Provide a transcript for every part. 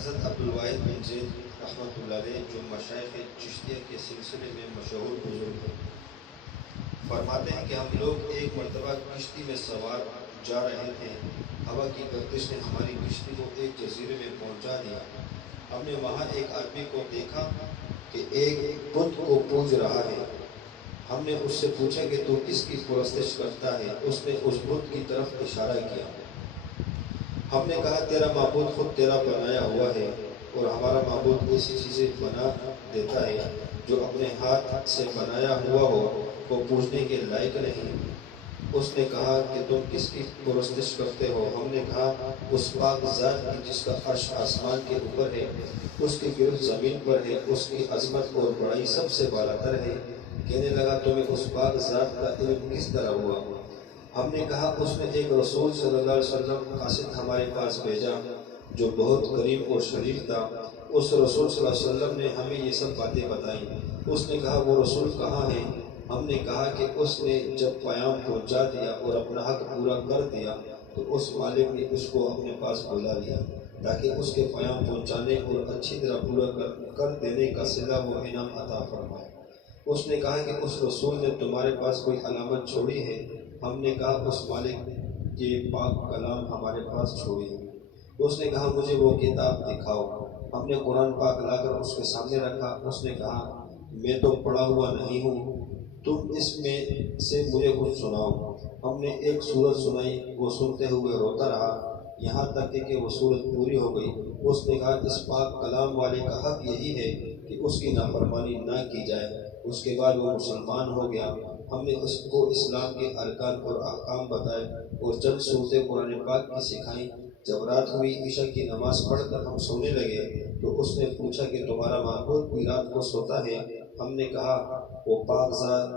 حضرت عبدالواحد بن زید رحمۃ اللہ علیہ جو مشائخ چشتیہ کے سلسلے میں مشہور بزرگ ہیں، فرماتے ہیں کہ ہم لوگ ایک مرتبہ کشتی میں سوار جا رہے تھے۔ ہوا کی گردش نے ہماری کشتی کو ایک جزیرے میں پہنچا دیا۔ ہم نے وہاں ایک آدمی کو دیکھا کہ ایک بت کو پوج رہا ہے۔ ہم نے اس سے پوچھا کہ تو کس کی پرستش کرتا ہے؟ اس نے اس بت کی طرف اشارہ کیا۔ ہم نے کہا تیرا معبود خود تیرا بنایا ہوا ہے، اور ہمارا معبود ایسی چیزیں بنا دیتا ہے جو اپنے ہاتھ سے بنایا ہوا ہو، وہ پوجنے کے لائق نہیں۔ اس نے کہا کہ تم کس کی پرستش کرتے ہو؟ ہم نے کہا اس پاک ذات کی جس کا عرش آسمان کے اوپر ہے، اس کی گرفت زمین پر ہے، اس کی عظمت اور بڑائی سب سے بالاتر ہے۔ کہنے لگا تمہیں اس پاک ذات کا علم کس طرح ہوا؟ ہم نے کہا اس نے ایک رسول صلی اللہ علیہ وسلم قاصد ہمارے پاس بھیجا جو بہت کریم اور شریف تھا۔ اس رسول صلی اللہ علیہ وسلم نے ہمیں یہ سب باتیں بتائیں۔ اس نے کہا وہ رسول کہاں ہے؟ ہم نے کہا کہ اس نے جب پیام پہنچا دیا اور اپنا حق پورا کر دیا تو اس مالک نے اس کو اپنے پاس بلا لیا تاکہ اس کے پیام پہنچانے اور اچھی طرح پورا کر دینے کا صلہ و انعام عطا فرمائے۔ اس نے کہا کہ اس رسول نے تمہارے پاس کوئی علامت چھوڑی ہے؟ ہم نے کہا اس مالک کے پاک کلام ہمارے پاس چھوڑی ہے۔ اس نے کہا مجھے وہ کتاب دکھاؤ۔ ہم نے قرآن پاک لا کر اس کے سامنے رکھا۔ اس نے کہا میں تو پڑھا ہوا نہیں ہوں، تم اس میں سے مجھے کچھ سناؤ۔ ہم نے ایک سورت سنائی، وہ سنتے ہوئے روتا رہا یہاں تک کہ وہ سورت پوری ہو گئی۔ اس نے کہا اس پاک کلام والے کا حق یہی ہے کہ اس کی نافرمانی نہ کی جائے۔ اس کے بعد وہ مسلمان ہو گیا۔ ہم نے اس کو اسلام کے ارکان اور احکام بتائے اور چند صورتیں قرآن پاک کی سکھائیں۔ جب رات ہوئی عشاء کی نماز پڑھ کر ہم سونے لگے تو اس نے پوچھا کہ تمہارا معبود بھی رات کو سوتا ہے؟ ہم نے کہا وہ پاک ذات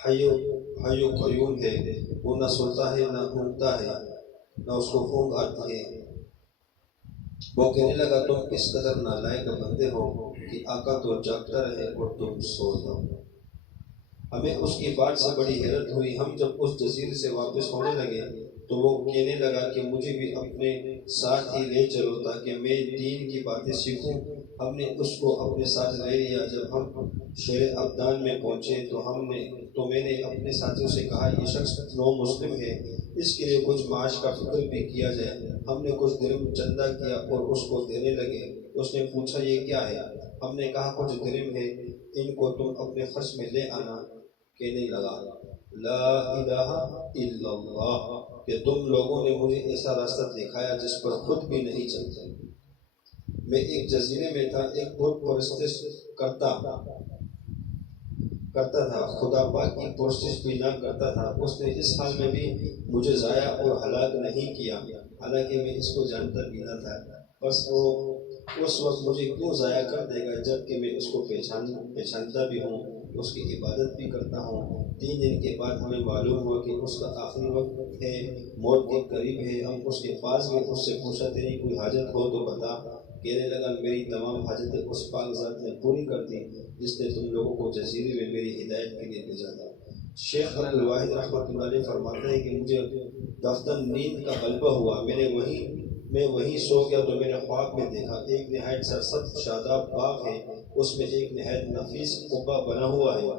حی و قیوم ہے، وہ نہ سوتا ہے نہ اونگتا ہے، نہ اس کو اونگ آتی ہے۔ وہ کہنے لگا تم کس قدر نالائق بندے ہو کہ آقا تو جاگتا رہے اور تم سو جاؤ۔ ہمیں اس کی بات سے بڑی حیرت ہوئی۔ ہم جب اس جزیرے سے واپس ہونے لگے تو وہ کہنے لگا کہ مجھے بھی اپنے ساتھ ہی لے چلو تاکہ میں دین کی باتیں سیکھوں۔ ہم نے اس کو اپنے ساتھ لے لیا۔ جب ہم شہر ابدان میں پہنچے تو میں نے اپنے ساتھیوں سے کہا یہ شخص نو مسلم ہے، اس کے لیے کچھ معاش کا فکر بھی کیا جائے۔ ہم نے کچھ درم چندہ کیا اور اس کو دینے لگے۔ اس نے پوچھا یہ کیا ہے؟ ہم نے کہا کچھ درم ہے، ان کو تم اپنے خرچ میں لے آنا۔ کہنے لگا لا الہ الا اللہ کہ تم لوگوں نے مجھے ایسا راستہ دکھایا جس پر خود بھی نہیں چلتے۔ میں ایک جزیرے میں تھا، ایک بت پرستش کرتا تھا، خدا پاک کی پرستش بھی نہ کرتا تھا۔ اس نے اس حال میں بھی مجھے ضائع اور ہلاک نہیں کیا، حالانکہ میں اس کو جانتا بھی نہ تھا۔ بس وہ اس وقت مجھے کیوں ضائع کر دے گا جب کہ میں اس کو پہچانتا بھی ہوں، اس کی عبادت بھی کرتا ہوں۔ 3 دن کے بعد ہمیں معلوم ہوا کہ اس کا آخری وقت ہے، موت کے قریب ہے۔ ہم اس کے پاس گئے، اس سے پوچھا تیری کوئی حاجت ہو تو بتا۔ کہنے لگا میری تمام حاجتیں اس پاک ذات نے پوری کر دی جس نے تم لوگوں کو جزیرے میں میری ہدایت کے لیے بھیجا تھا۔ شیخ عبدالواحد رحمۃ اللہ علیہ فرماتے ہیں کہ مجھے دفتر نیند کا غلبہ ہوا، میں وہیں سو گیا تو میں نے خواب میں دیکھا ایک نہایت سرسبز شاداب باغ ہے، اس میں ایک نہایت نفیس قبہ بنا ہوا ہے،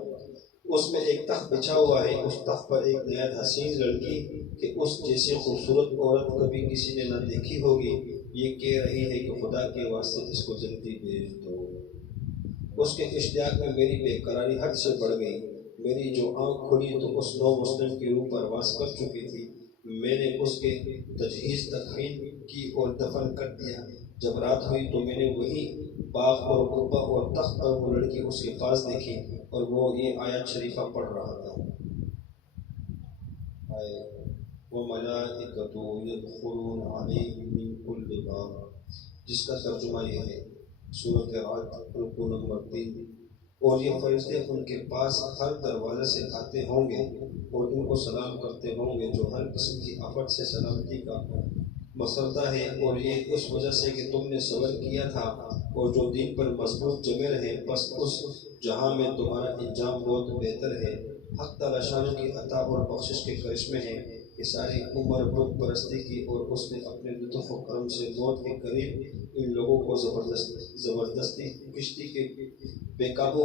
اس میں ایک تخت بچھا ہوا ہے، اس تخت پر ایک نہایت حسین لڑکی کہ اس جیسی خوبصورت عورت کبھی کسی نے نہ دیکھی ہوگی، یہ کہہ رہی ہے کہ خدا کے واسطے اس کو جلدی بھیج دو۔ اس کے اشتیاق میں میری بے قراری حد سے بڑھ گئی۔ میری جو آنکھ کھلی تو اس نو مسلم کی روح پرواز کر چکی تھی۔ میں نے اس کے تجہیز تکفین کی اور دفن کر دیا۔ جب رات ہوئی تو میں نے وہی باغ اور قبہ اور تخت پر وہ لڑکی اس کے پاس دیکھی اور وہ یہ آیت شریفہ پڑھ رہا تھا وَمَلَائِكَتُ يَدْخُلُونَ عَلَيْهِم مِّن كُلِّ بَابٍ، جس کا ترجمہ یہ ہے سورۃ رعد رکوع نمبر 3۔ اور یہ فرشتے ان کے پاس ہر دروازے سے آتے ہوں گے اور ان کو سلام کرتے ہوں گے جو ہر قسم کی آفت سے سلامتی کا مسردہ ہے، اور یہ اس وجہ سے کہ تم نے صبر کیا تھا اور جو دین پر مضبوط جمے رہے، بس اس جہاں میں تمہارا انجام بہت بہتر ہے۔ حق تعالی شان کی عطا اور بخشش کے کرشمے ہیں کہ ساری عمر بت پرستی کی اور اس نے اپنے لطف و کرم سے موت کے قریب ان لوگوں کو زبردستی کشتی کے بے قابو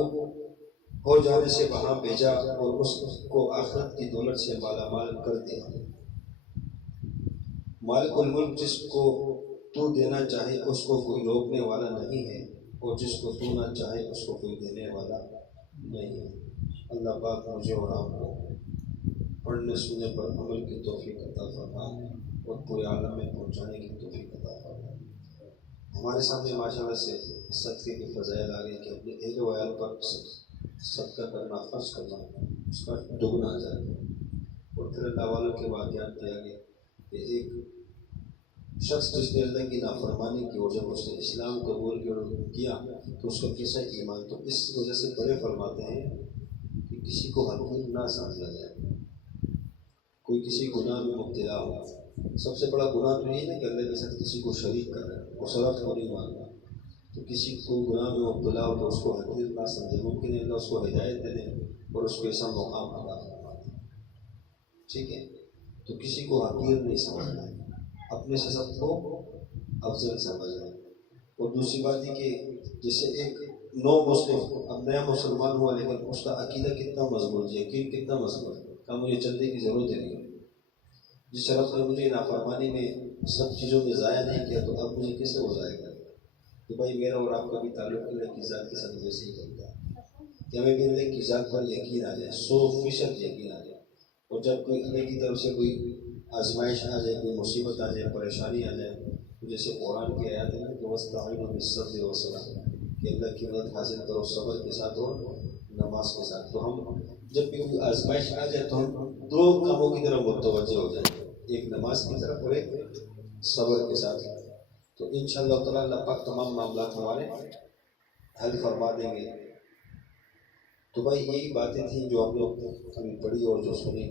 ہو جانے سے وہاں بھیجا اور اس کو آخرت کی دولت سے مالا مال کر دیا۔ مالک الملک جس کو تو دینا چاہے اس کو کوئی روکنے والا نہیں ہے، اور جس کو تو نہ چاہے اس کو کوئی دینے والا نہیں ہے۔ اللہ پاک مجھے اور آپ کو پڑھنے سننے پر عمل کی توفیق عطا فرمائے اور پورے عالم میں پہنچانے کی توفیق عطا فرمائے۔ ہمارے سامنے ماشاءاللہ سے صدقے کے فضائل آ گئے کہ اپنے ایک ویال پر صدقہ کرنا، خرچ کرنا، اس کا دگنا آ جائے۔ اور پھر اللہ والوں کے واقعات دیا گیا کہ ایک شخص جس نے اللہ کی نافرمانی کی اور جب اس نے اسلام قبول کیا تو اس کا کیسا ایمان، تو اس وجہ سے بڑے فرماتے ہیں کہ کسی کو حقیر نہ سمجھا جائے، کوئی کسی گناہ میں مبتلا ہو۔ سب سے بڑا گناہ تو یہ ہے کہ اللہ کے ساتھ کسی کو شریک کر رہا ہے، وہ سرف کو نہیں مانتا۔ تو کسی کو گناہ میں مبتلا ہو تو اس کو حقیر نہ سمجھے، ممکن ہے اللہ اس کو ہدایت دے دیں اور اس کو ایسا مقام عطا فرما دیں، ٹھیک ہے؟ تو کسی کو حقیر نہیں سمجھنا ہے، اپنے سے سب کو افضل سمجھنا ہے۔ اور دوسری بات یہ کہ جیسے ایک نو مسلم اب نیا مسلمان ہوا لیکن اس کا عقیدہ کتنا مضبوط ہے، یقین کتنا مضبوط ہے، کہ مجھے چلنے کی ضرورت ہے نہیں۔ جس رب نے مجھے نافرمانی میں سب چیزوں میں ضائع نہیں کیا تو اب مجھے کیسے ہو ضائع کرے؟ تو بھائی میرا اور آپ کا بھی تعلق اللہ کی ذات کے ساتھ ویسے ہی کرتا ہے کہ ہمیں بھی اللہ کی ذات پر یقین آ جائے، 100% یقین آ جائے۔ اور جب کوئی اللہ کی طرف سے کوئی آزمائش آ جائے، کوئی مصیبت آ جائے، پریشانی آ جائے، تو جیسے قرآن کی آیات ہے کہ وَاسْتَعِینُوا بِالصَّبْرِ وَالصَّلَاةِ کہ اللہ کی مدد حاصل کرو صبر کے ساتھ اور نماز کے ساتھ۔ تو ہم جب بھی کوئی آزمائش آ جائے تو ہم دو کاموں کی طرف متوجہ ہو جائیں، ایک نماز کی طرف اور ایک صبر کے ساتھ۔ تو انشاءاللہ تعالیٰ اللہ پاک تمام معاملات ہمارے حل فرما دیں گے۔ تو بھائی یہی باتیں تھیں جو ہم لوگ ابھی پڑھی اور جو سنی۔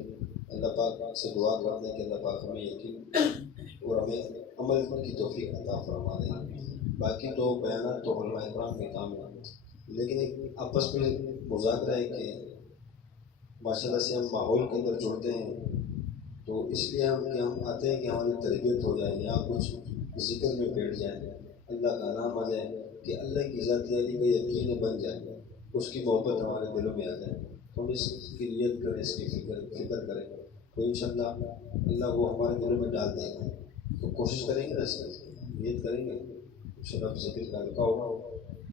اللہ پاک سے دعا کرتے ہیں کہ اللہ پاک ہمیں یقین اور ہمیں عمل کی توفیق عطا فرما دیں۔ باقی تو بیانات تو علماء اکرام کے کام ہے، لیکن ایک آپس میں مذاکرہ ہے کہ ماشاءاللہ سے ہم ماحول کے اندر جڑتے ہیں تو اس لیے ہم آتے ہیں کہ ہماری تربیت ہو جائے، یہاں کچھ ذکر میں بیٹھ جائیں، اللہ کا نام آ جائے، کہ اللہ کی ذاتیاری کا یقین بن جائے، اس کی محبت ہمارے دلوں میں آ جائے، تو ہم اس کی نیت کریں، اس کی فکر کریں تو انشاءاللہ اللہ وہ ہمارے دلوں میں ڈال دے گا۔ تو کوشش کریں گے نا، اس کی نیت کریں گے، انشاءاللہ ذکر کا لکھا ہوگا